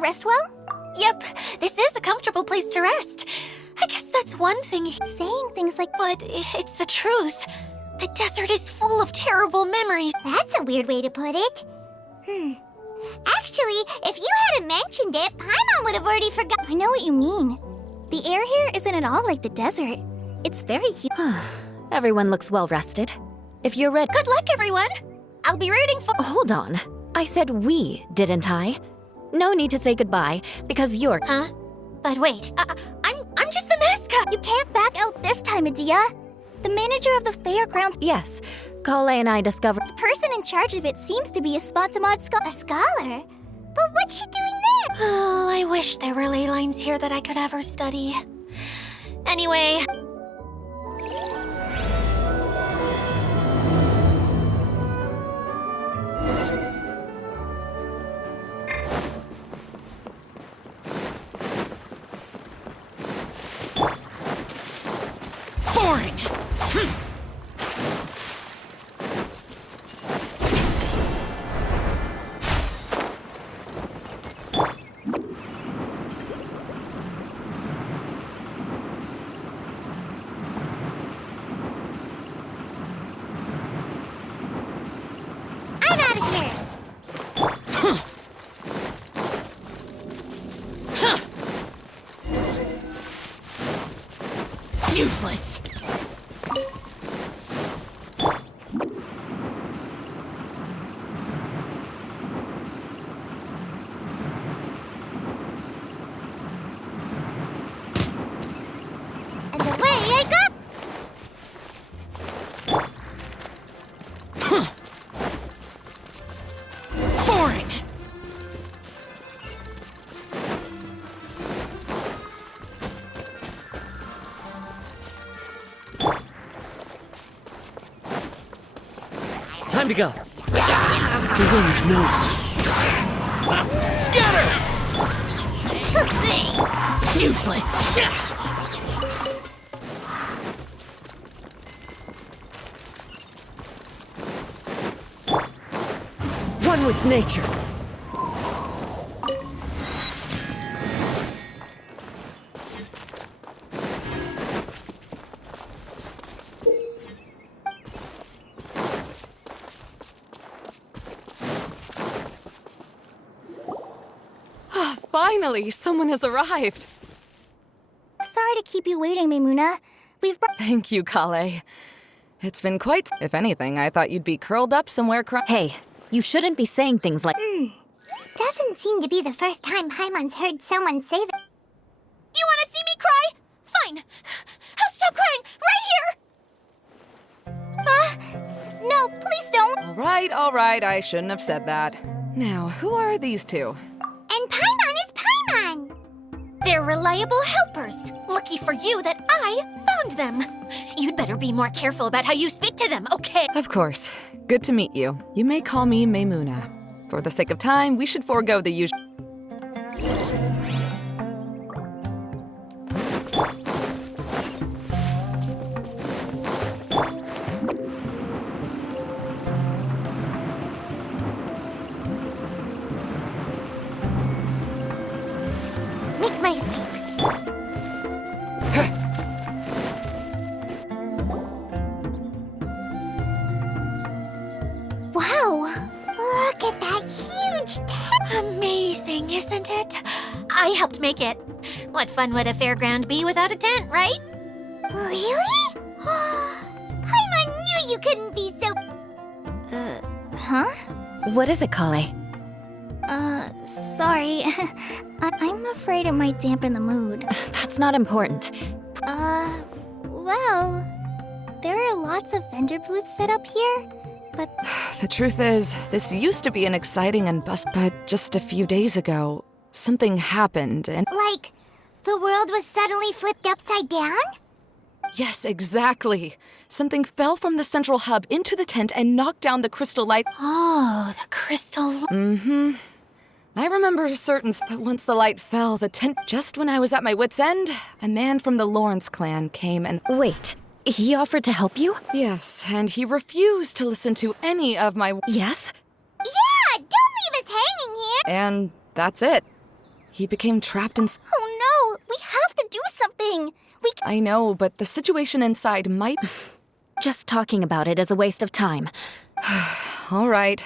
you rest well? Yep, this is a comfortable place to rest. I guess that's one thing. Saying things like, But it's the truth. The desert is full of terrible memories. that's a weird way to put it. Actually, if you hadn't mentioned it, Paimon would have already forgotten. I know what you mean. The air here isn't at all like the desert. It's very humid. Everyone looks well rested. If you're ready. Good luck, everyone. I'll be rooting for— Hold on. I said we, didn't I? No need to say goodbye, because you're— Huh? But wait, I'm just the mascot. You can't back out this time, Adia. The manager of the fairgrounds. Yes, Kale and I discovered— The person in charge of it seems to be a Spontamod scholar. A scholar? But what's she doing there? Oh, I wish there were ley lines here that I could ever study. Anyway... Boring! I'm out of here. Useless! And away I go. Boring! Time to go. The wind knows me. Scatter! Useless! One with nature. Finally, someone has arrived. Sorry to keep you waiting, Maimuna. We've brought— Thank you, Kale. It's been quite— If anything, I thought you'd be curled up somewhere Hey, you shouldn't be saying things like— Doesn't seem to be the first time Paimon's heard someone say that. You want to see me cry? Fine. I'll stop crying right here. No, please don't. All right, I shouldn't have said that. Now, who are these two? And Paimon is Paimon. They're reliable helpers. Lucky for you that I found them. You'd better be more careful about how you speak to them, okay? Of course. Good to meet you. You may call me Maimuna. For the sake of time, we should forego the usual— Make my escape. Wow! Look at that huge tent! Amazing, isn't it? I helped make it. What fun would a fairground be without a tent, right? Really? Paimon knew you couldn't be so... huh? What is it, Kale? Sorry. I'm afraid it might dampen the mood. That's not important. Well... There are lots of vendor booths set up here, but... The truth is, this used to be an exciting and but just a few days ago, something happened and— Like, the world was suddenly flipped upside down? Yes, exactly. Something fell from the central hub into the tent and knocked down the crystal light. Oh, the crystal... Mm-hmm. I remember but once the light fell, the tent— Just when I was at my wit's end, a man from the Lawrence clan came and— Wait, he offered to help you? Yes, and he refused to listen to any of my— Yes? Yeah, don't leave us hanging here! And that's it. He became trapped in... Oh no! We have to do something! I know, but the situation inside might... Just talking about it is a waste of time. All right.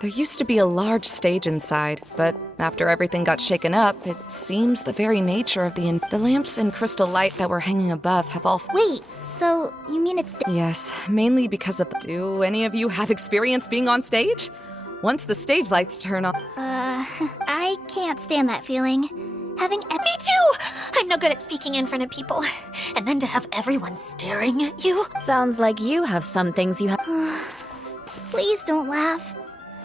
There used to be a large stage inside, but after everything got shaken up, it seems the very nature of the lamps and crystal light that were hanging above have all... Wait, so you mean it's... Yes, mainly because of... Do any of you have experience being on stage? Once the stage lights turn on... I can't stand that feeling. Having... Me too! I'm no good at speaking in front of people. And then to have everyone staring at you. Sounds like you have some things you have... Please don't laugh.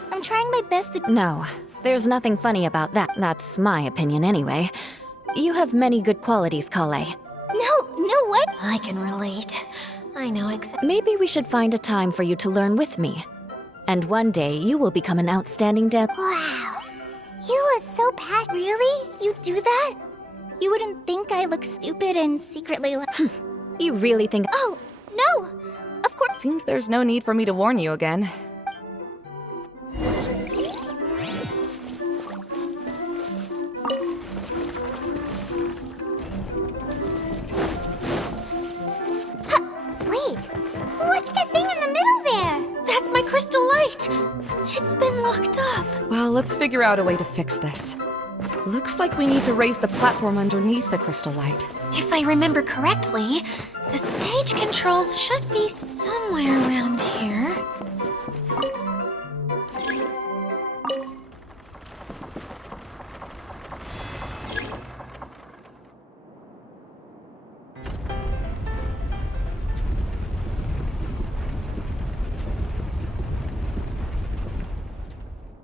I'm trying my best to... No, there's nothing funny about that. That's my opinion anyway. You have many good qualities, Kale. No, what? I can relate. I know exactly. Maybe we should find a time for you to learn with me. And one day, you will become an outstanding dancer. Wow. You are so passionate. Really? You do that? You wouldn't think I look stupid and secretly You really think... Oh, no! Of course... Seems there's no need for me to warn you again. Wait, what's that thing in the middle there? That's my crystal light. It's been locked up. Well, let's figure out a way to fix this. Looks like we need to raise the platform underneath the crystal light. If I remember correctly, the stage controls should be somewhere around here.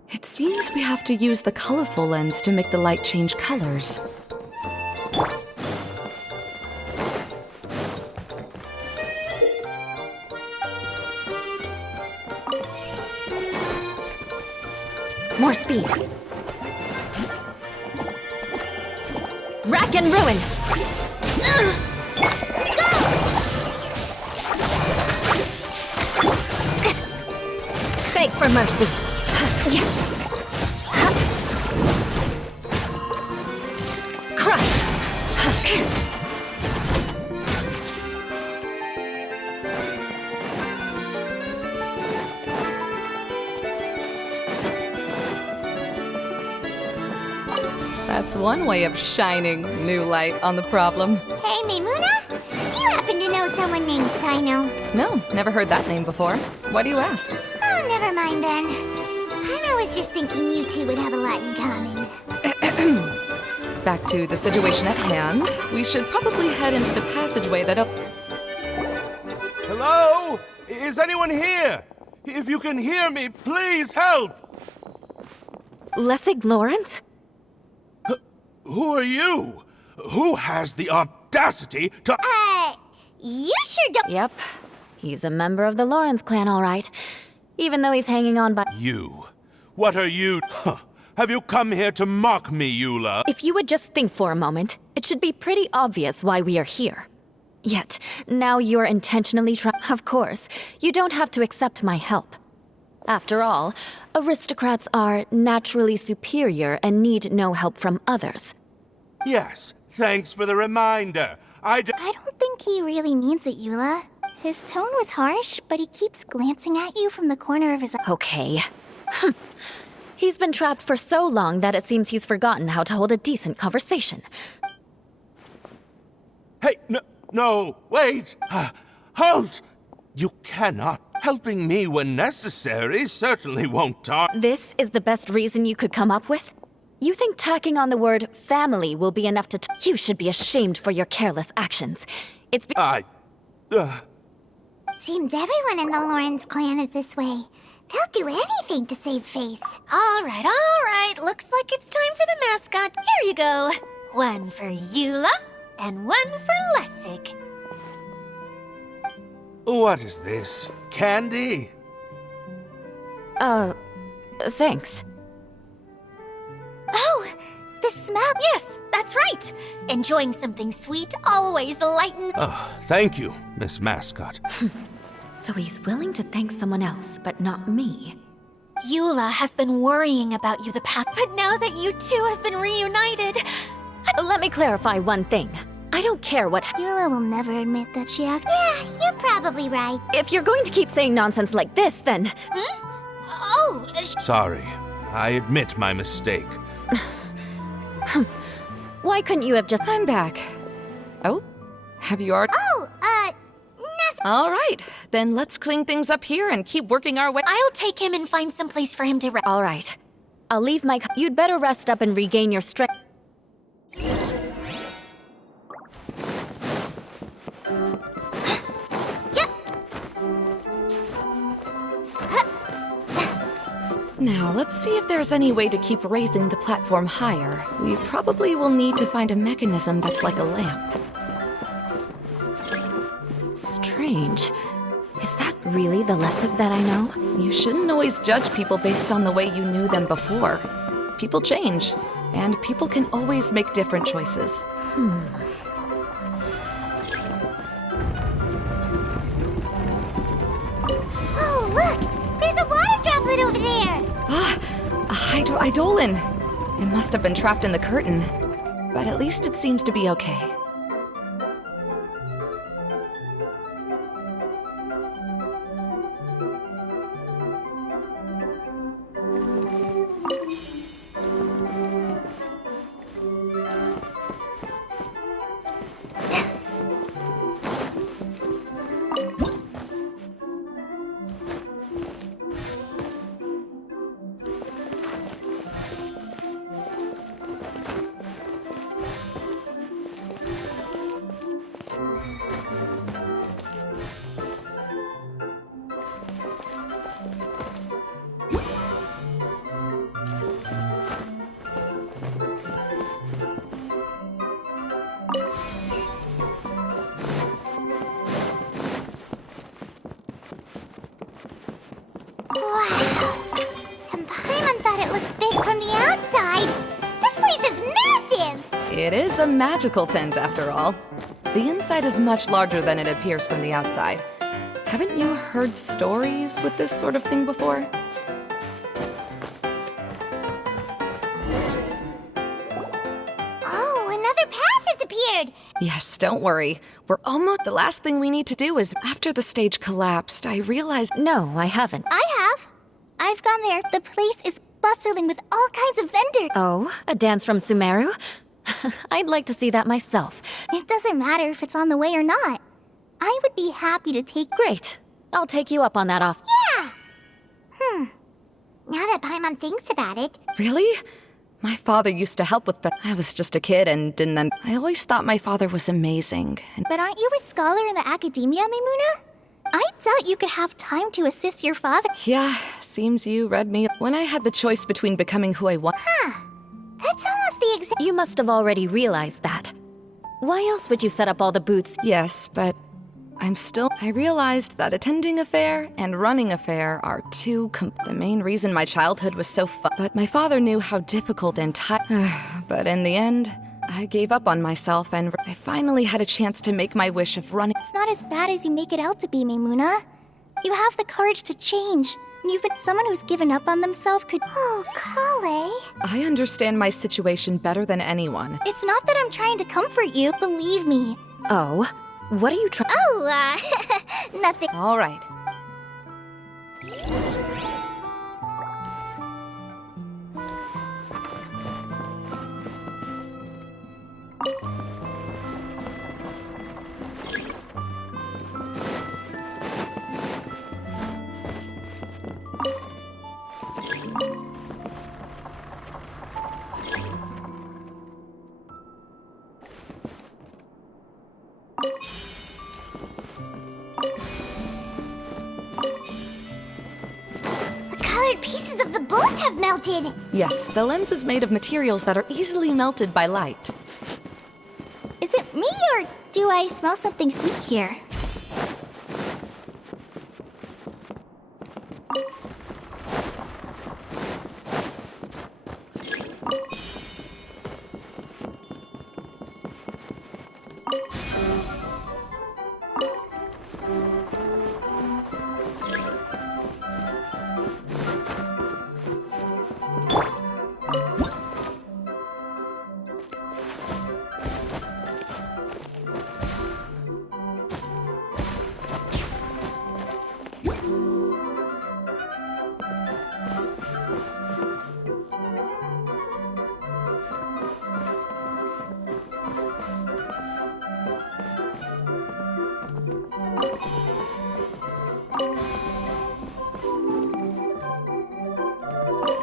It seems we have to use the colorful lens to make the light change colors. More speed. Rack and ruin! Beg for mercy. Crush! That's one way of shining new light on the problem. Hey, Maimuna? Do you happen to know someone named Sino? No, never heard that name before. Why do you ask? Oh, never mind then. I was just thinking you two would have a lot in common. Back to the situation at hand. We should probably head into the passageway that Hello? Is anyone here? If you can hear me, please help! Lessig Lawrence? Who are you? Who has the audacity to... You sure don't... Yep. He's a member of the Lawrence clan, all right. Even though he's hanging on by... You? What are you... Huh. Have you come here to mock me, Eula? If you would just think for a moment, it should be pretty obvious why we are here. Yet, now you're intentionally trying... Of course, you don't have to accept my help. After all, aristocrats are naturally superior and need no help from others. Yes, thanks for the reminder. I don't think he really means it, Eula. His tone was harsh, but he keeps glancing at you from the corner of his eye. Okay. He's been trapped for so long that it seems he's forgotten how to hold a decent conversation. Hey, no, wait! Halt! You cannot. Helping me when necessary certainly won't talk. This is the best reason you could come up with? You think tacking on the word family will be enough to... You should be ashamed for your careless actions. It's Seems everyone in the Lawrence clan is this way. They'll do anything to save face. All right. Looks like it's time for the mascot. Here you go. One for Eula, and one for Lessig. What is this? Candy? Thanks. Oh, the smell. Yes, that's right. Enjoying something sweet always lightens. Oh, thank you, Miss Mascot. So he's willing to thank someone else, but not me. Eula has been worrying about you the past, but now that you two have been reunited, Let me clarify one thing. I don't care what. Eula will never admit that she acted. Yeah, you're probably right. If you're going to keep saying nonsense like this, then. oh, Sorry, I admit my mistake. Why couldn't you have just. I'm back. Oh? Have you already? Oh, nothing. All right, then let's clean things up here and keep working our way. I'll take him and find some place for him to rest. All right. I'll leave my. You'd better rest up and regain your strength. Now, let's see if there's any way to keep raising the platform higher. We probably will need to find a mechanism that's like a lamp. Strange. Is that really the lesson that I know? You shouldn't always judge people based on the way you knew them before. People change, and people can always make different choices. Oh, look! There's a water droplet over there! A hydroidolin! It must have been trapped in the curtain. But at least it seems to be okay. Wow! And Paimon thought it looked big from the outside! This place is massive! It is a magical tent, after all. The inside is much larger than it appears from the outside. Haven't you heard stories with this sort of thing before? Oh, another path has appeared! Yes, don't worry. We're almost... The last thing we need to do is... After the stage collapsed, I realized... No, I haven't. I have. I've gone there. The place is bustling with all kinds of vendors. Oh, a dance from Sumeru? I'd like to see that myself. It doesn't matter if it's on the way or not. I would be happy to take... Great. I'll take you up on that offer. Yeah! Now that Paimon thinks about it... Really? My father used to help with the... I was just a kid and didn't... I always thought my father was amazing. And But aren't you a scholar in the academia, Maimuna? I doubt you could have time to assist your father. yeah, seems you read me. When I had the choice between becoming who I want... That's almost the exact... You must have already realized that. Why else would you set up all the booths? Yes, but I'm still... I realized that attending a fair and running a fair are two the main reason my childhood was so fun. But my father knew how difficult and But in the end, I gave up on myself and I finally had a chance to make my wish of running. It's not as bad as you make it out to be, Maimuna. You have the courage to change. You've been... Someone who's given up on themselves could... Oh, Kale. I understand my situation better than anyone. It's not that I'm trying to comfort you, believe me. Oh, what are you trying? Oh, nothing. All right. The colored pieces of the bullet have melted. Yes, the lens is made of materials that are easily melted by light. Is it me, or do I smell something sweet here?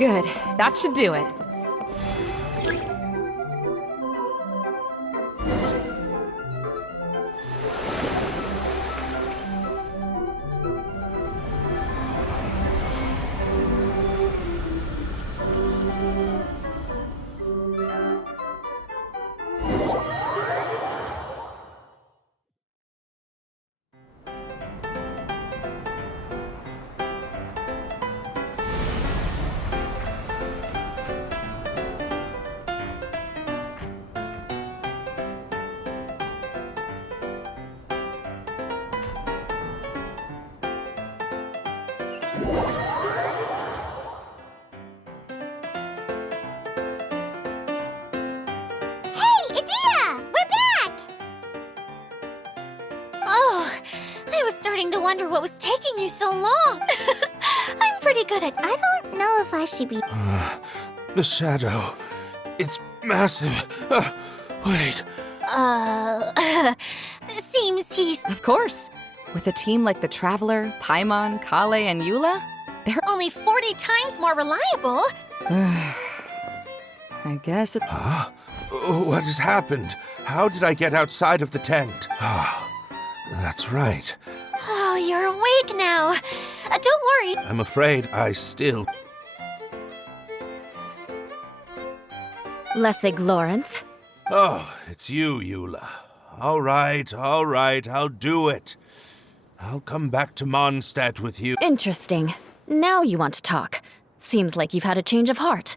Good. That should do it. Hey, Adina! We're back! Oh, I was starting to wonder what was taking you so long. I'm pretty good at... I don't know if I should be... The shadow. It's massive. Wait. It seems he's Of course. With a team like the Traveler, Paimon, Kale, and Eula, they're... only 40 times more reliable. I guess it... Huh? What has happened? How did I get outside of the tent? Ah, that's right. Oh, you're awake now. Don't worry. I'm afraid I still... Lessig Lawrence. Oh, it's you, Eula. All right, I'll do it. I'll come back to Mondstadt with you. Interesting. Now you want to talk. Seems like you've had a change of heart.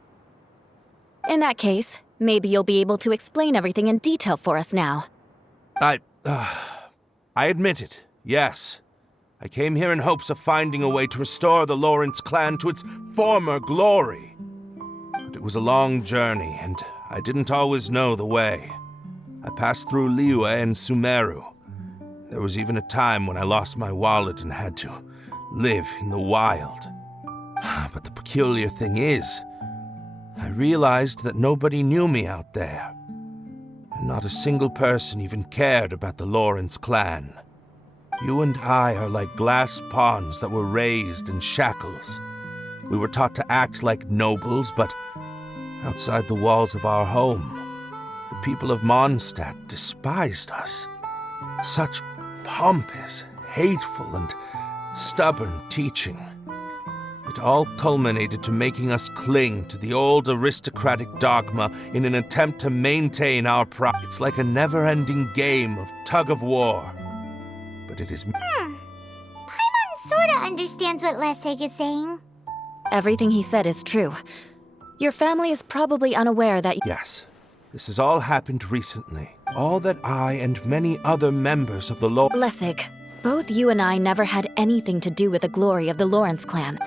In that case, maybe you'll be able to explain everything in detail for us now. I admit it, yes. I came here in hopes of finding a way to restore the Lawrence clan to its former glory. But it was a long journey, and I didn't always know the way. I passed through Liyue and Sumeru. There was even a time when I lost my wallet and had to live in the wild. But the peculiar thing is, I realized that nobody knew me out there. And not a single person even cared about the Lawrence clan. You and I are like glass pawns that were raised in shackles. We were taught to act like nobles, but outside the walls of our home, the people of Mondstadt despised us. Such pompous, hateful, and stubborn teaching. It all culminated to making us cling to the old aristocratic dogma in an attempt to maintain our pride. It's like a never-ending game of tug-of-war. But it is... Paimon sorta understands what Lessig is saying. Everything he said is true. Your family is probably unaware that... Yes, this has all happened recently. All that I and many other members of the Lessig, both you and I never had anything to do with the glory of the Lawrence clan.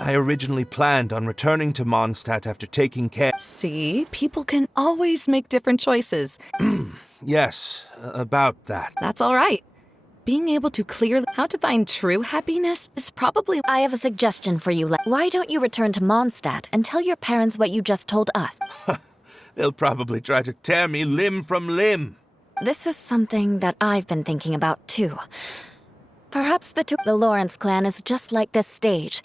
I originally planned on returning to Mondstadt after taking care... See, people can always make different choices. Yes, about that. That's all right. Being able to clearly how to find true happiness is probably... I have a suggestion for you. Why don't you return to Mondstadt and tell your parents what you just told us? They'll probably try to tear me limb from limb. This is something that I've been thinking about, too. Perhaps the Lawrence clan is just like this stage.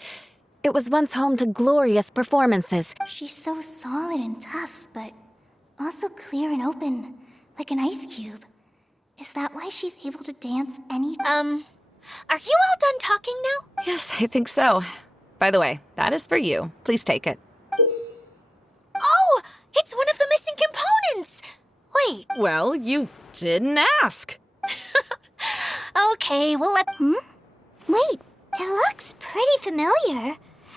It was once home to glorious performances. She's so solid and tough, but also clear and open, like an ice cube. Is that why she's able to dance any... Are you all done talking now? Yes, I think so. By the way, that is for you. Please take it. Oh, it's one of the missing components! Wait, Well, you didn't ask. okay, we'll let... Wait, it looks pretty familiar.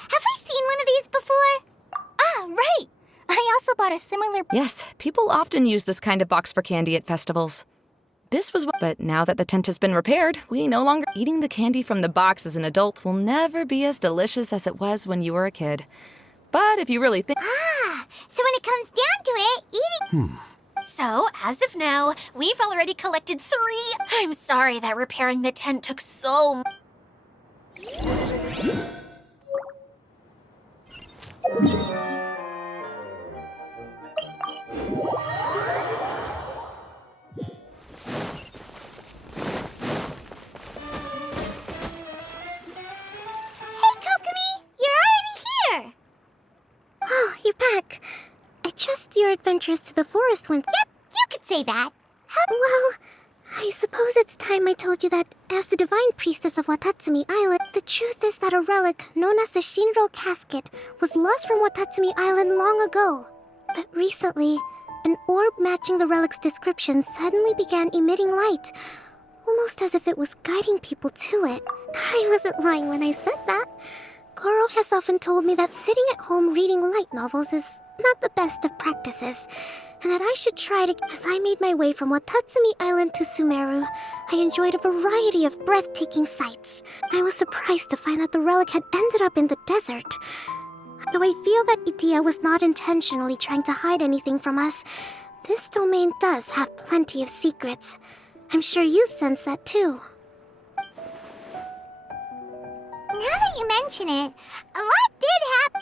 Have we seen one of these before? Ah, right! I also bought a similar... Yes, people often use this kind of box for candy at festivals. This was but now that the tent has been repaired, we no longer... Eating the candy from the box as an adult will never be as delicious as it was when you were a kid. But if you really think... Ah, so when it comes down to it, eating... So, as of now, we've already collected 3... I'm sorry that repairing the tent took so... Hey, Kokomi! You're already here! adventures to the forest went. Yep, you could say that. Well, I suppose it's time I told you that, as the divine priestess of Watatsumi Island, the truth is that a relic known as the Shinro Casket was lost from Watatsumi Island long ago. But recently, an orb matching the relic's description suddenly began emitting light, almost as if it was guiding people to it. I wasn't lying when I said that. Goro has often told me that sitting at home reading light novels is not the best of practices, and that I should try to. As I made my way from Watatsumi Island to Sumeru, I enjoyed a variety of breathtaking sights. I was surprised to find that the relic had ended up in the desert. Though I feel that Itia was not intentionally trying to hide anything from us, this domain does have plenty of secrets. I'm sure you've sensed that too. Now that you mention it, a lot did happen.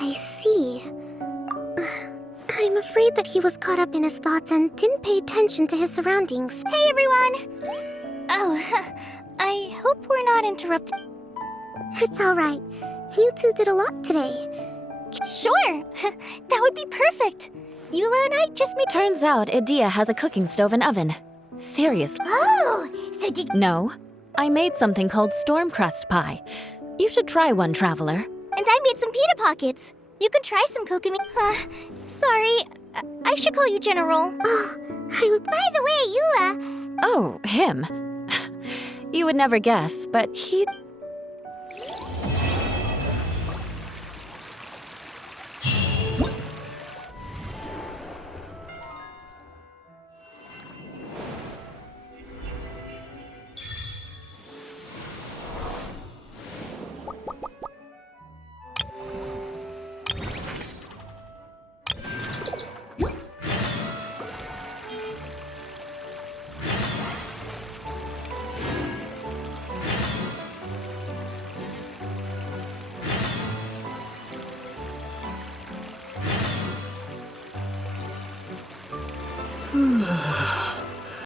I see. I'm afraid that he was caught up in his thoughts and didn't pay attention to his surroundings. Hey, everyone! Oh, I hope we're not interrupting. It's alright. You two did a lot today. Sure! That would be perfect! Eula and I just made. Turns out Idia has a cooking stove and oven. Seriously. Oh! So did. No, I made something called storm crust pie. You should try one, Traveler. And I made some pita pockets. You could try some kokumi. Sorry, I should call you General. Oh, I would. By the way, Eula. Oh, him. You would never guess, but he...